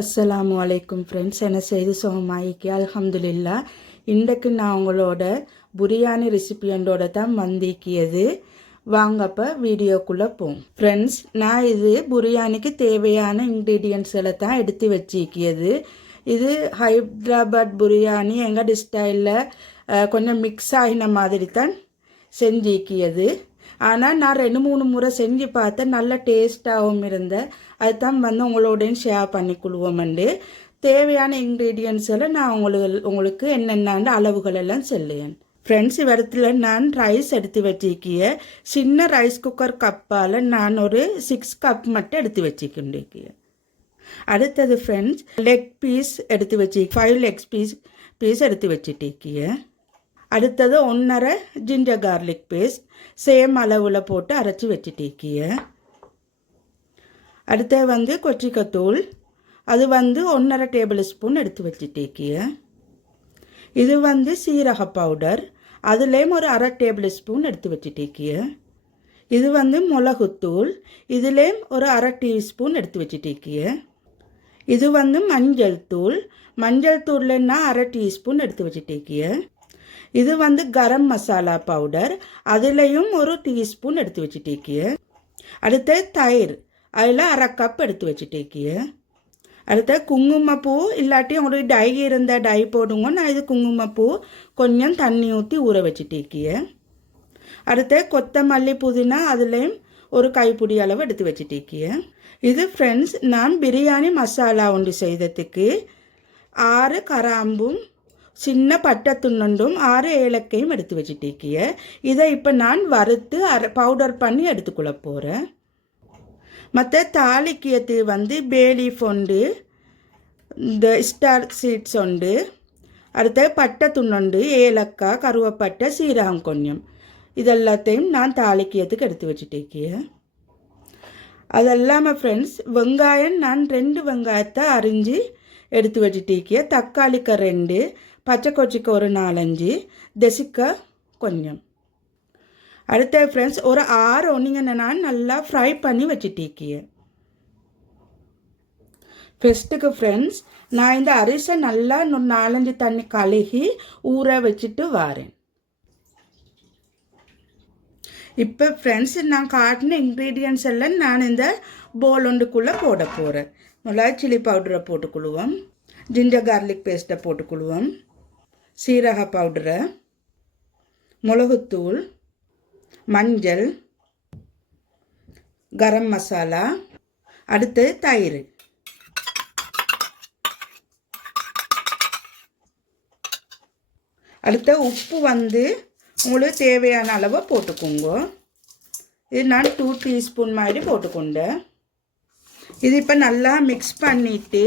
அஸ்ஸலாமு அலைக்கும் ஃப்ரெண்ட்ஸ். என்ன செய்து சுகமாயிக்கே அல்ஹம்துலில்லா. இன்றைக்கு நான் உங்களோட பிரியாணி ரெசிபியண்டோட தான் வந்திக்கியது. வாங்கப்போ வீடியோக்குள்ளே போம் ஃப்ரெண்ட்ஸ். நான் இது பிரியாணிக்கு தேவையான இன்க்ரீடியன்ட்ஸில் தான் எடுத்து வச்சிக்கியது. இது ஹைதராபாத் பிரியாணி எங்கள் ஸ்டைலில் கொஞ்சம் மிக்ஸ் ஆகின மாதிரி தான் செஞ்சிக்கியது. ஆனால் நான் 2-3 முறை செஞ்சு பார்த்தேன், நல்ல டேஸ்ட்டாகவும் இருந்தேன். அதுதான் உங்களோடையும் ஷேர் பண்ணிக்கொள்வோம்ண்டு. தேவையான இன்க்ரீடியன்ட்ஸ் எல்லாம் நான் உங்களுக்கு என்னென்ன அளவுகள் எல்லாம் சொல்லுவேன் ஃப்ரெண்ட்ஸ். இவரத்தில் நான் ரைஸ் எடுத்து வச்சிக்கிய சின்ன ரைஸ் குக்கர் கப்பால் நான் ஒரு 6 கப் மட்டும் எடுத்து வச்சுக்கிண்டிருக்கேன். அடுத்தது ஃப்ரெண்ட்ஸ், லெக் பீஸ் எடுத்து வச்சு 5 லெக் பீஸ் எடுத்து வச்சுட்டிருக்கிய. அடுத்தது 1.5 ஜிஞ்சர் கார்லிக் பேஸ்ட் சேம் அளவில் போட்டு அரைச்சி வச்சுட்டிருக்கிய. அடுத்தது கொச்சிக்கத்தூள், அது 1.5 டேபிள் ஸ்பூன் எடுத்து வச்சுட்டிருக்கிய. இது சீரக பவுடர், அதுலேயும் ஒரு 1/2 டேபிள் ஸ்பூன் எடுத்து வச்சுட்டிருக்கிய. இது மிளகுத்தூள், இதுலேயும் ஒரு 1/2 டீஸ்பூன் எடுத்து வச்சுட்டிருக்கிய. இது மஞ்சள் தூள், மஞ்சள் தூள்னா 1/2 டீஸ்பூன் எடுத்து வச்சுட்டிருக்கிய. இது கரம் மசாலா பவுடர், அதுலேயும் ஒரு டீஸ்பூன் எடுத்து வச்சுட்டிருக்கிய. அடுத்து தயிர், அதில் 1/2 கப் எடுத்து வச்சுட்டிருக்கிய. அடுத்து குங்குமப்பூ, இல்லாட்டி உங்களுக்கு டை இருந்தால் டை போடுங்க. நான் இது குங்குமப்பூ கொஞ்சம் தண்ணி ஊற்றி ஊற வச்சுட்டிருக்கிய. அடுத்து கொத்தமல்லி புதினா, அதுலேயும் ஒரு கைப்பிடி அளவு எடுத்து வச்சுட்டிருக்கிய. இது ஃப்ரெண்ட்ஸ், நான் பிரியாணி மசாலா ஒன்று செய்ததுக்கு 6 கிராம்பும் சின்ன பட்டை துண்ணும் 6 ஏலக்கையும் எடுத்து வச்சுட்டிருக்கிய. இதை இப்போ நான் வறுத்து பவுடர் பண்ணி எடுத்துக்கொள்ள போகிறேன். மற்ற தாளிக்கியத்து பேலீஃப் உண்டு, இந்த ஸ்டார் சீட்ஸ் உண்டு, அடுத்த பட்டை துண்ணுண்டு, ஏலக்காய், கருவேப்பட்டை, சீரகம் கொஞ்சம், இதெல்லாத்தையும் நான் தாளிக்கியத்துக்கு எடுத்து வச்சுட்டிருக்கிய. அதெல்லாமல் ஃப்ரெண்ட்ஸ், வெங்காயம் நான் 2 வெங்காயத்தை அரிஞ்சு எடுத்து வச்சுட்டிருக்கிய. தக்காளிக்கு 2, பச்சை கொச்சிக்கு ஒரு 4-5, தெசிக்காய் கொஞ்சம். அடுத்த ஃப்ரெண்ட்ஸ், ஒரு 6 ஒனியனை நான் நல்லா ஃப்ரை பண்ணி வச்சுட்டிருக்கிய. ஃபஸ்ட்டுக்கு ஃப்ரெண்ட்ஸ், நான் இந்த அரிசை நல்லா 4-5 தண்ணி கழுகி ஊற வச்சுட்டு வரேன். இப்போ ஃப்ரெண்ட்ஸ், நான் காட்டின இன்க்ரீடியன்ட்ஸ் எல்லாம் நான் இந்த போல் ஒன்றுக்குள்ளே போட போகிறேன். மிளகாய் சில்லி பவுடரை போட்டுக்கொள்வோம், ஜிஞ்சர் கார்லிக் பேஸ்ட்டை போட்டுக்கொள்வோம், சீரக பவுடரை, மிளகுத்தூள், மஞ்சள், கரம் மசாலா, அடுத்து தயிர். அடுத்த உப்பு உங்களுக்கு தேவையான அளவை போட்டுக்கோங்க. இது நான் 2 டீஸ்பூன் மாதிரி போட்டுக்கொண்டேன். இது இப்போ நல்லா மிக்ஸ் பண்ணிவிட்டு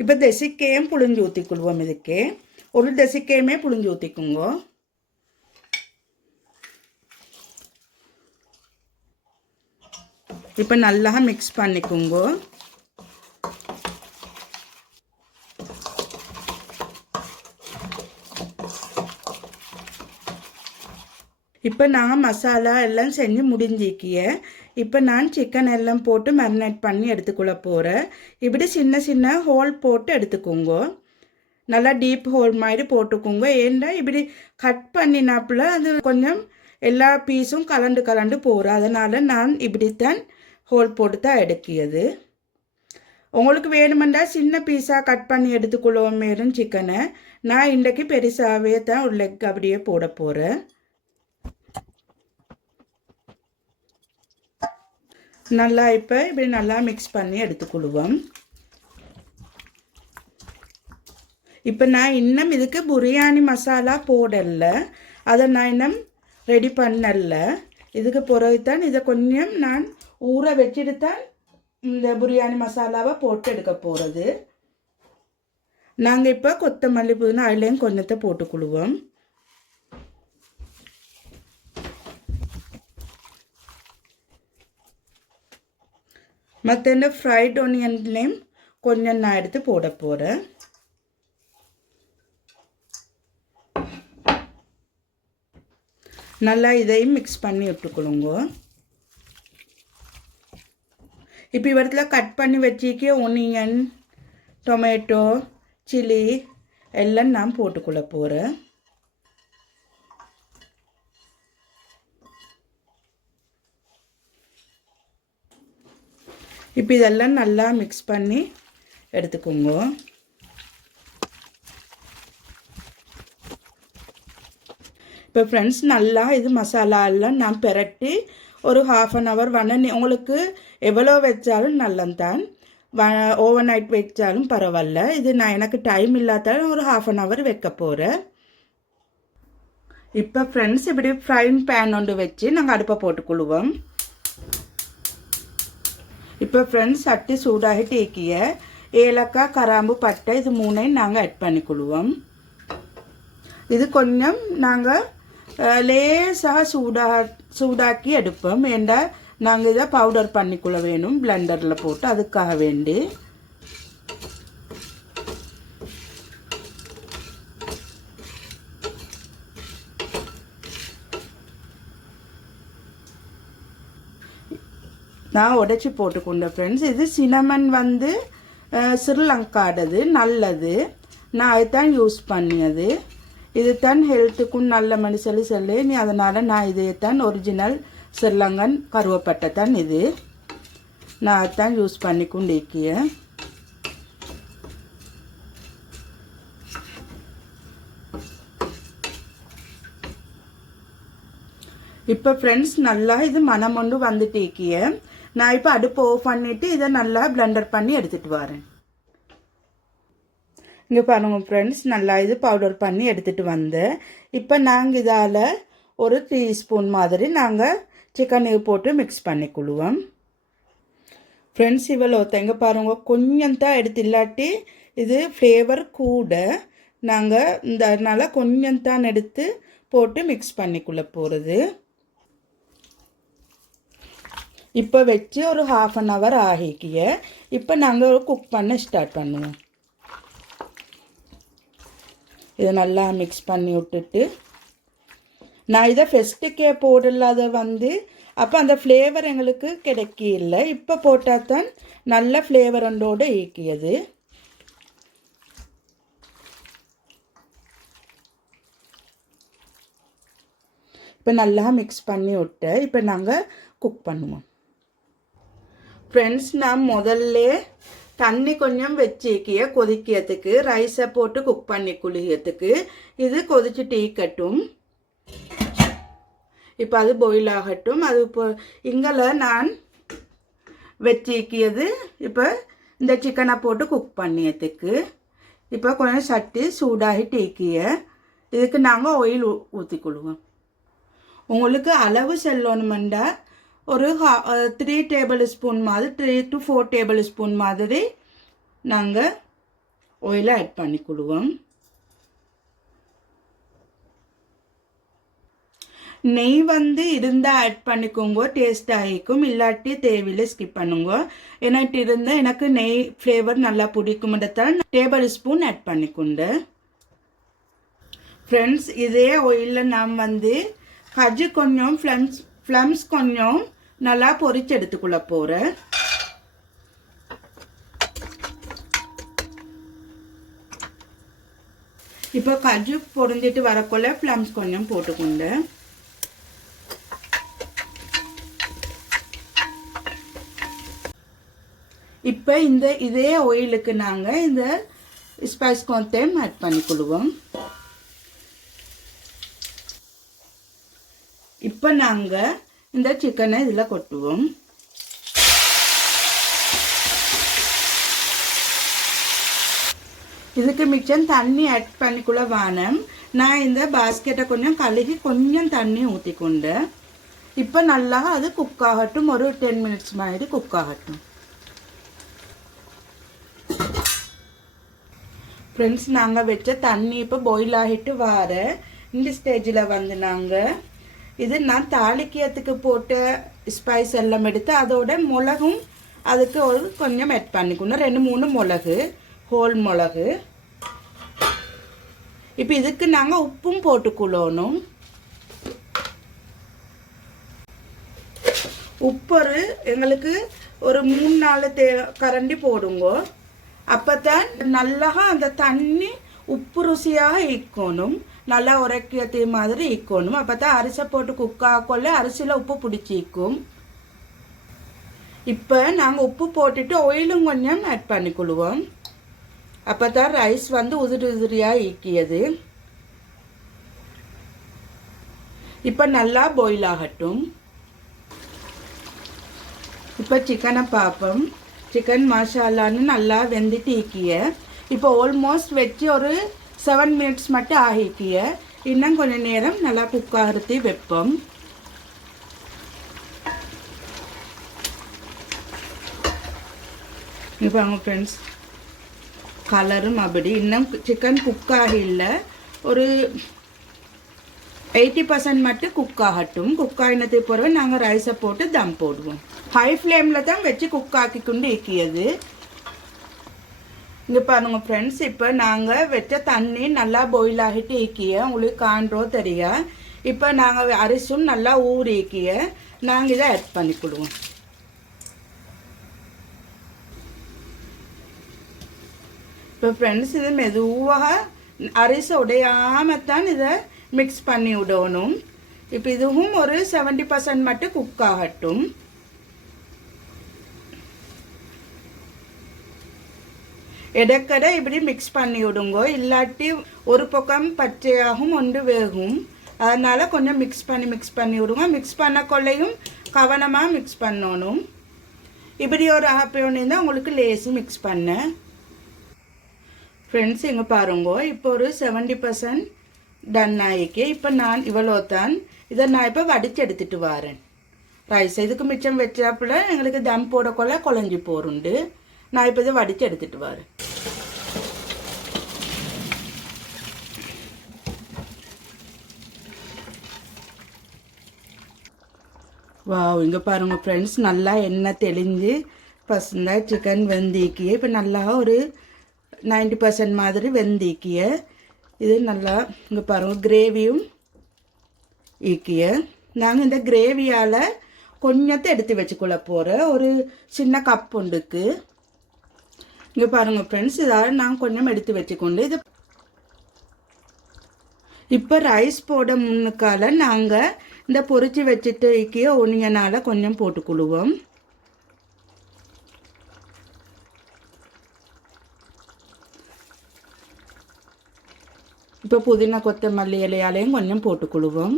இப்போ தெசிக்கையும் புளிஞ்சு ஊற்றிக்கொள்வோம். இதுக்கு ஒரு தெசிக்கையுமே புளிஞ்சு ஊற்றிக்குங்க. இப்போ நல்லா மிக்ஸ் பண்ணிக்கோங்க. இப்போ நான் மசாலா எல்லாம் செஞ்சு முடிஞ்சிக்கிய. இப்போ நான் சிக்கன் எல்லாம் போட்டு மேரினேட் பண்ணி எடுத்துக்கொள்ள போகிறேன். இப்படி சின்ன சின்ன ஹோல் போட்டு எடுத்துக்கோங்க. நல்லா டீப் ஹோல் மாதிரி போட்டுக்கோங்க. ஏன்னா இப்படி கட் பண்ணினாப்புல அது கொஞ்சம் எல்லா பீஸும் கலண்டு போகிறோம். அதனால் நான் இப்படித்தான் ஹோல் போட்டு தான் எடுக்கியது. உங்களுக்கு வேணுமெண்டா சின்ன பீஸாக கட் பண்ணி எடுத்துக்கொள்வோம் மேலும் சிக்கனை. நான் இன்றைக்கு பெருசாகவே தான் ஒரு லெக் அப்படியே போட போகிறேன். நல்லா இப்போ இப்படி நல்லா மிக்ஸ் பண்ணி எடுத்துக்கொள்வோம். இப்போ நான் இன்னும் இதுக்கு பிரியாணி மசாலா போடல, அதை நான் இன்னும் ரெடி பண்ணல. இதுக்கு பிறகுதான் இதை கொஞ்சம் நான் ஊற வச்சுட்டு தான் இந்த பிரியாணி மசாலாவை போட்டு எடுக்க போகிறது. நாங்கள் இப்போ கொத்தமல்லி புதினா அதுலேயும் கொஞ்சத்தை போட்டுக்கொள்வோம். மற்ற இந்த ஃப்ரைட் ஆனியன்லேயும் கொஞ்சம் நான் எடுத்து போட போகிறேன். நல்லா இதையும் மிக்ஸ் பண்ணி விட்டுக்கொள்ளுங்க. இப்போ இவரத்தில் கட் பண்ணி வச்சிக்க ஒனியன் டொமேட்டோ சில்லி எல்லாம் நான் போட்டுக்கொள்ள போகிறேன். இப்போ இதெல்லாம் நல்லா மிக்ஸ் பண்ணி எடுத்துக்கோங்க. இப்போ ஃப்ரெண்ட்ஸ் நல்லா இது மசாலா எல்லாம் நான் பெரட்டி ஒரு 1/2 hour உங்களுக்கு எவ்வளோ வச்சாலும் நல்லந்தான், ஓவர் நைட் வச்சாலும் பரவாயில்ல. இது நான் எனக்கு டைம் இல்லாதாலும் ஒரு 1/2 hour வைக்க போகிறேன். இப்போ ஃப்ரெண்ட்ஸ் இப்படி ஃப்ரைங் பேன் ஒன்று வச்சு நாங்கள் அடுப்பை போட்டுக்கொள்வோம். இப்போ ஃப்ரெண்ட்ஸ் சட்டி சூடாகிட்டு ஏக்கிய ஏலக்காய் கராம்பு பட்டை இது 3ஐயும் நாங்கள் ஆட் பண்ணிக்கொள்வோம். இது கொஞ்சம் நாங்கள் லேசாக சூடாக்கி எடுப்போம். ஏண்டா நாங்கள் இதை பவுடர் பண்ணிக்கொள்ள வேணும் பிளெண்டரில் போட்டு, அதுக்காக வேண்டி. நான் உடைச்சி போட்டுக்கொண்டேன் ஃப்ரெண்ட்ஸ். இது சினமன் வந்து ஸ்ரீலங்காடது நல்லது, நான் அதுதான் யூஸ் பண்ணியது. இது தான் ஹெல்த்துக்கும் நல்ல மனுஷலி சொல்லி நீ, அதனால் நான் இதைத்தான் ஒரிஜினல் ஸ்ரீலங்கன் கருவப்பட்டை தான் இது, நான் அதுதான் யூஸ் பண்ணிக்கொண்டு இருக்கேன். இப்போ ஃப்ரெண்ட்ஸ் நல்லா இது மனம் கொண்டு வந்துட்டு இருக்கிய. நான் இப்போ அடுப்பு ஆஃப் பண்ணிவிட்டு இதை நல்லா பிளெண்டர் பண்ணி எடுத்துகிட்டு வரேன். இங்கே பாருங்க ஃப்ரெண்ட்ஸ், நல்லா இது பவுடர் பண்ணி எடுத்துகிட்டு வந்தேன். இப்போ நாங்கள் இதால் ஒரு 3 ஸ்பூன் மாதிரி நாங்கள் சிக்கன் போட்டு மிக்ஸ் பண்ணிக்கொள்வோம். ஃப்ரெண்ட்ஸ் இவ்வளோ இங்கே பாருங்க, கொஞ்சம் தான் எடுத்து, இல்லாட்டி இது ஃப்ளேவர் கூட. நாங்கள் இந்த அதனால் கொஞ்சம் தான் எடுத்து போட்டு மிக்ஸ் பண்ணிக்குள்ளே போகிறது. இப்போ வச்சு ஒரு 1/2 hour ஆகிக்கிய. இப்போ நாங்கள் குக் பண்ண ஸ்டார்ட் பண்ணுவோம். இதை நல்லா மிக்ஸ் பண்ணி விட்டுட்டு, நான் இதை ஃபெஸ்ட்டுக்கே போடலாத வந்து அப்போ அந்த ஃப்ளேவர் எங்களுக்கு கிடைக்கல. இப்போ போட்டால் தான் நல்ல ஃப்ளேவரோடு ஈக்கியது. இப்போ நல்லா மிக்ஸ் பண்ணி விட்டு இப்போ நாங்கள் குக் பண்ணுவோம். ஃப்ரெண்ட்ஸ் நான் முதல்ல தண்ணி கொஞ்சம் வச்சிக்கிய கொதிக்கிறதுக்கு, ரைஸை போட்டு குக் பண்ணி குளிக்கிறதுக்கு. இது கொதிச்சு டீக்கட்டும். இப்போ அது பாயில் ஆகட்டும். அது இப்போ இங்கே நான் வச்சிக்கியது இப்போ இந்த சிக்கனை போட்டு குக் பண்ணியதுக்கு. இப்போ கொஞ்சம் சட்டி சூடாகி டீக்கிய. இதுக்கு நாங்கள் ஆயில் ஊற்றிக்கொள்வோம். உங்களுக்கு அளவு செல்லணுமெண்டா ஒரு 3 tablespoon மாதிரி 3 to 4 tablespoon மாதிரி நாங்கள் ஆயிலை ஆட் பண்ணிக்கொள்வோம். நெய் வந்து இருந்தால் ஆட் பண்ணிக்கோங்க, டேஸ்ட் ஆகிக்கும். இல்லாட்டி தேவையில்லை, ஸ்கிப் பண்ணுங்க. ஏன்னாட்டு இருந்தால் எனக்கு நெய் ஃப்ளேவர் நல்லா பிடிக்கும்ன்றதால் டேபிள் ஸ்பூன் ஆட் பண்ணிக்கொண்டு. ஃப்ரெண்ட்ஸ் இதே ஆயிலில் நான் வந்து கஜு கொஞ்சம் ஃப்ளம்ஸ் கொஞ்சம் நல்லா பொரிச்சு எடுத்துக்கொள்ள போகிறேன். இப்போ கஜு பொரிஞ்சிட்டு வரக்குள்ள ஃப்ளம்ஸ் கொஞ்சம் போட்டுக்கொண்டு. இப்போ இதே ஆயிலுக்கு நாங்கள் இந்த ஸ்பைஸ் கொஞ்சம் ஆட் பண்ணிக்கொள்வோம். இப்போ நாங்கள் இந்த சிக்கனை இதில் கொட்டுவோம். இதுக்கு மிச்சம் தண்ணி ஆட் பண்ணிக்குள்ள வேணும். நான் இந்த பாஸ்கெட்டை கொஞ்சம் கழுகி கொஞ்சம் தண்ணி ஊற்றிக்கொண்டு இப்போ நல்லா அது குக் ஆகட்டும். ஒரு 10 minutes மாதிரி குக் ஆகட்டும். ஃப்ரெண்ட்ஸ் நாங்கள் வச்ச தண்ணி இப்போ பாயில் ஆகிட்டு வர இந்த ஸ்டேஜில் வந்து நாங்கள் இது நான் தாளிக்கிறதுக்கு போட்ட ஸ்பைஸ் எல்லாம் எடுத்து அதோட மிளகும் அதுக்கு ஒரு கொஞ்சம் ஆட் பண்ணிக்கணும். 2-3 மிளகு, ஹோல் மிளகு. இப்போ இதுக்கு நாங்கள் உப்பும் போட்டுக்கொள்ளணும். உப்பு எங்களுக்கு ஒரு 3-4 கரண்டி போடுங்கோ. அப்போ தான் நல்லா அந்த தண்ணி உப்பு ருசியாக ஈக்கணும், நல்லா உரைக்கிய மாதிரி ஈக்கணும். அப்போ தான் அரிசி போட்டு குக்காக்கொள்ள அரிசியில் உப்பு பிடிச்சிக்கும். இப்போ நாங்கள் உப்பு போட்டுட்டு ஆயிலும் கொஞ்சம் ஆட் பண்ணிக்கொள்வோம். அப்போ தான் ரைஸ் வந்து உதிரியாக ஈக்கியது. இப்போ நல்லா பாயில் ஆகட்டும். இப்போ சிக்கனை பார்ப்போம். சிக்கன் மசாலான்னு நல்லா வெந்துட்டு ஈக்கிய. இப்போ ஆல்மோஸ்ட் வச்சு ஒரு 7 மினிட்ஸ் மட்டும் ஆகிக்கிய. இன்னும் கொஞ்சம் நேரம் நல்லா குக் ஆகிறதி வைப்போம். இப்போ அவங்க ஃப்ரெண்ட்ஸ் கலரும் அப்படி இன்னும் சிக்கன் குக் ஆகல. ஒரு 80% மட்டும் குக் ஆகட்டும். குக் ஆகினதுக்கு பிறகு நாங்கள் ரைஸை போட்டு தம் போடுவோம். ஹை ஃப்ளேமில் தான் வச்சு குக் ஆக்கி கொண்டு ஈக்கியது. இங்கே பாருங்க ஃப்ரெண்ட்ஸ், இப்போ நாங்கள் வச்ச தண்ணி நல்லா பாயில் ஆகிட்டு ஈக்கிய. உங்களுக்கு காண்றோ தெரியா. இப்போ நாங்கள் அரிசும் நல்லா ஊறி ஈக்கிய. நாங்கள் இதை ஆட் பண்ணிக்கிடுவோம். இப்போ ஃப்ரெண்ட்ஸ் இது மெதுவாக அரிசி உடையாமத்தான் இதை மிக்ஸ் பண்ணி விடணும். இப்போ இதுவும் ஒரு 70% மட்டும் குக் ஆகட்டும். இடக்கடை இப்படி மிக்ஸ் பண்ணி விடுங்க. இல்லாட்டி ஒரு பக்கம் பச்சையாகும் ஒன்று வேகும். அதனால் கொஞ்சம் மிக்ஸ் பண்ணி விடுங்க. மிக்ஸ் பண்ண கொள்ளையும் கவனமாக மிக்ஸ் பண்ணணும். இப்படி ஒரு ஹாப்பி ஒன்று இருந்தால் உங்களுக்கு லேஸு மிக்ஸ் பண்ண. ஃப்ரெண்ட்ஸ் இங்கே பாருங்க, இப்போ ஒரு 70% டன் ஆகிக்கு. இப்போ நான் இவ்வளோ தான். இதை நான் இப்போ வடித்து எடுத்துகிட்டு வரேன். ரைஸ் இதுக்கு மிச்சம் வச்சாப்புல எங்களுக்கு தம் போடக்கொள்ள குழஞ்சி போருண்டு. நான் இப்போ இதை வடித்து எடுத்துகிட்டு வரேன். வாவ், இங்கே பாருங்கள் ஃப்ரெண்ட்ஸ், நல்லா எண்ணெய் தெளிஞ்சு பசந்தாக சிக்கன் வெந்திக்கிய. இப்போ நல்லா ஒரு 90% மாதிரி வெந்திக்கிய. இது நல்லா இங்கே பாருங்கள் கிரேவியும் ஈக்கிய. நாங்கள் இந்த கிரேவியால் கொஞ்சத்தை எடுத்து வச்சுக்கொள்ள போகிறேன். ஒரு சின்ன கப் உண்டுக்கு. இங்கே பாருங்கள் ஃப்ரெண்ட்ஸ், இதால் நான் கொஞ்சம் எடுத்து வச்சுக்கொண்டு இது இப்போ ரைஸ் போட முன்னுக்கால நாங்கள் இந்த பொரிச்சு வச்சுட்டு ஈக்கிய ஒனியனால் கொஞ்சம் போட்டுக்கொள்வோம். இப்போ புதினா கொத்தமல்லி இலையாலையும் கொஞ்சம் போட்டுக்கொள்வோம்.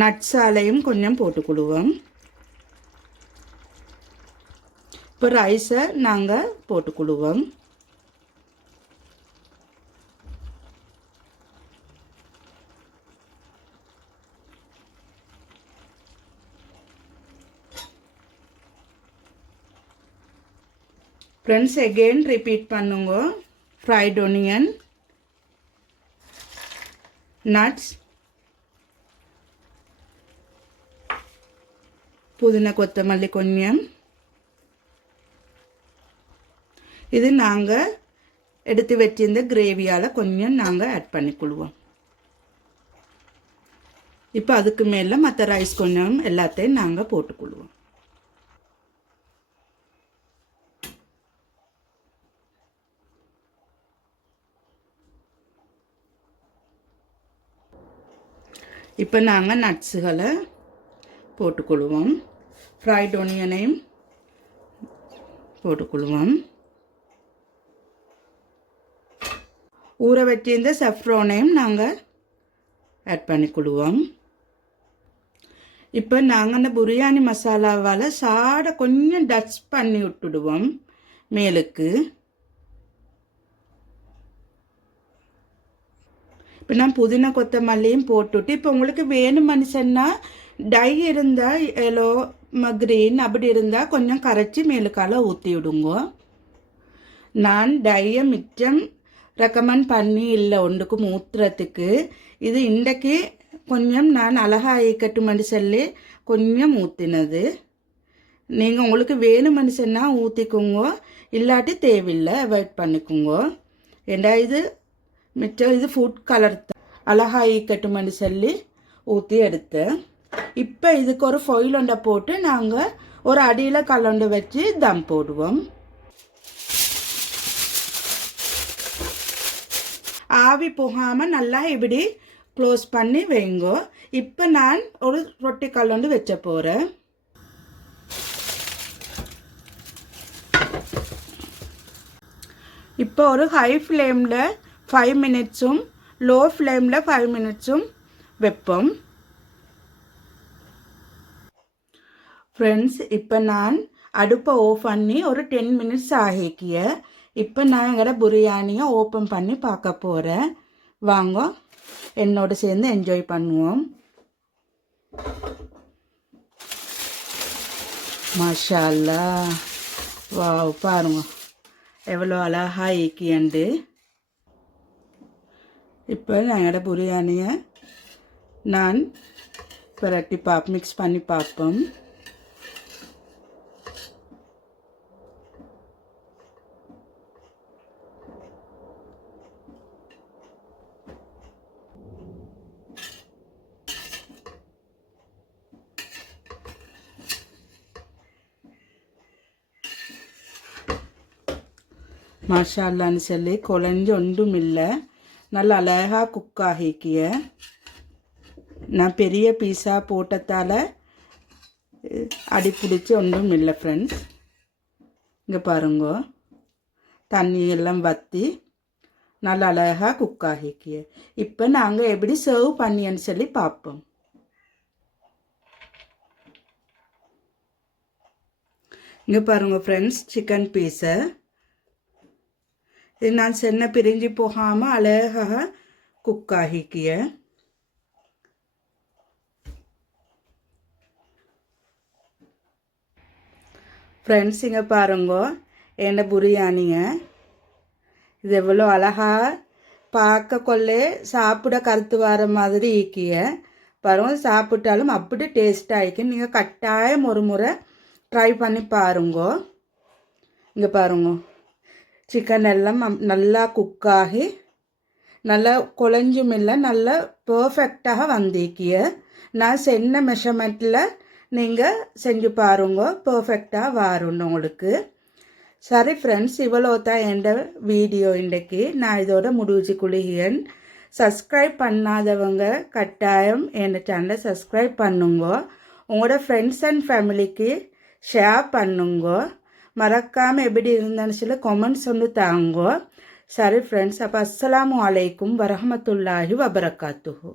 நட்ஸாலையும் கொஞ்சம் போட்டுக்கொள்வோம். இப்போ ரைஸை நாங்கள் போட்டுக்கொள்வோம். ஃப்ரெண்ட்ஸ் எகெயின் ரிப்பீட் பண்ணுங்க. ஃப்ரைட் ஒனியன், நட்ஸ், புதினா கொத்தமல்லி கொஞ்சம். இது நாங்கள் எடுத்து வச்சிருந்த கிரேவியால் கொஞ்சம் நாங்கள் ஆட் பண்ணிக்கொள்வோம். இப்போ அதுக்கு மேலே மற்ற ரைஸ் கொஞ்சம் எல்லாத்தையும் நாங்கள் போட்டுக்கொள்வோம். இப்போ நாங்கள் நட்ஸுகளை போட்டுக்கொள்வோம். ஃப்ரைட் ஒனியனையும் போட்டுக்கொள்வோம். ஊற வச்சிருந்த சஃப்ரோனையும் நாங்கள் ஆட் பண்ணிக்கொள்வோம். இப்போ நாங்கள் அந்த பிரியாணி மசாலாவால் சாடை கொஞ்சம் டச் பண்ணி விட்டுடுவோம் மேலுக்கு. இப்போ நான் புதினா கொத்தமல்லியும் போட்டுவிட்டு, இப்போ உங்களுக்கு வேணும்னு சொன்னால் டை இருந்தால் எல்லோ க்ரீன் அப்படி இருந்தால் கொஞ்சம் கரைச்சி மேலுக்கால ஊற்றி விடுங்க. நான் டையை மிச்சம் ரெக்கமெண்ட் பண்ணி இல்லை ஒன்றுக்கு ஊற்றுறதுக்கு. இது இன்றைக்கு கொஞ்சம் நான் அழகாக ஈக்கட்டுமென்று சொல்லி கொஞ்சம் ஊற்றினது. நீங்கள் உங்களுக்கு வேணும்னு சொன்னால் ஊற்றிக்குங்க, இல்லாட்டி தேவையில்லை அவாய்ட் பண்ணிக்கோங்க. ஏண்டா இது மிச்சம் இது ஃபுட் கலர் தான், அழகாக ஈக்கட்டுமென்று சொல்லி ஊற்றி எடுத்தேன். இப்போ இதுக்கு ஒரு ஃபொயில் ஒன்றை போட்டு நாங்கள் ஒரு அடியில் கல்லொண்டு வச்சு தம் போடுவோம். ஆவி போகாமல் நல்லா இப்படி க்ளோஸ் பண்ணி வைங்கோ. இப்போ நான் ஒரு ரொட்டி கல்லொண்டு வச்ச போகிறேன். இப்போ ஒரு ஹை ஃப்ளேமில் 5 மினிட்ஸும் லோ ஃப்ளேமில் 5 மினிட்ஸும் வைப்போம். ஃப்ரெண்ட்ஸ், இப்போ நான் அடுப்பை ஆஃப் பண்ணி ஒரு 10 மினிட்ஸ் ஆகிக்கிய. இப்போ நான் எங்களோட பிரியாணியை ஓப்பன் பண்ணி பார்க்க போகிறேன். வாங்க என்னோட சேர்ந்து என்ஜாய் பண்ணுவோம். மாஷா அல்லாஹ், வாவ், பாருங்க எவ்வளோ அழகா இக்கியண்டு. இப்போ எங்களோட பிரியாணியை நான் பிரட்டி மிக்ஸ் பண்ணி பார்ப்போம். மாஷா அல்லான்னு சொல்லி குழஞ்சி ஒன்றும் இல்லை, நல்லா அழகாக குக் ஆகிக்கிய. நான் பெரிய பீஸா போட்டதால் அடி பிடிச்சி ஒன்றும் இல்லை ஃப்ரெண்ட்ஸ். இங்கே பாருங்க, தண்ணி எல்லாம் வற்றி நல்லா அழகாக குக் ஆகிக்கிய. இப்போ நாங்கள் எப்படி சர்வ் பண்ணியன்னு சொல்லி பார்ப்போம். இங்கே பாருங்க ஃப்ரெண்ட்ஸ், சிக்கன் பீஸை இது நான் சென்னை பிரிஞ்சு போகாமல் அழகாக குக் ஆகிக்கிய. ஃப்ரெண்ட்ஸ், இங்கே பாருங்க என் பிரியாணியை. இது எவ்வளோ அழகாக பார்க்க கொள்ளே சாப்பிட கருத்து வர மாதிரி ஈக்கிய. பாருங்க, சாப்பிட்டாலும் அப்படி டேஸ்ட்டாக ஆகிக்கும். நீங்கள் கட்டாயம் ஒரு முறை ட்ரை பண்ணி பாருங்க. இங்கே பாருங்க, சிக்கன் எல்லாம் நல்லா குக்காகி நல்லா குழஞ்சும் இல்லை, நல்லா பர்ஃபெக்டாக வந்திக்கிய. நான் சென்ன மெஷர்மெண்ட்டில் நீங்கள் செஞ்சு பாருங்க, பர்ஃபெக்டாக வரும் உங்களுக்கு. சரி ஃப்ரெண்ட்ஸ், இவ்வளோ தான் என் வீடியோ இன்றைக்கு. நான் இதோட முடிச்சு குளிகிறேன். சப்ஸ்கிரைப் பண்ணாதவங்க கட்டாயம் என் சேனலை சப்ஸ்கிரைப் பண்ணுங்க. உங்களோட ஃப்ரெண்ட்ஸ் அண்ட் ஃபேமிலிக்கு ஷேர் பண்ணுங்க. மறக்காமல் எப்படி இருந்தான்னு சொல்லி கமெண்ட்ஸ் வந்து தாங்க. சரி ஃப்ரெண்ட்ஸ், அப்போ அஸ்ஸலாமு அலைக்கும் வரஹ்மத்துல்லாஹி வபரகாத்துஹு.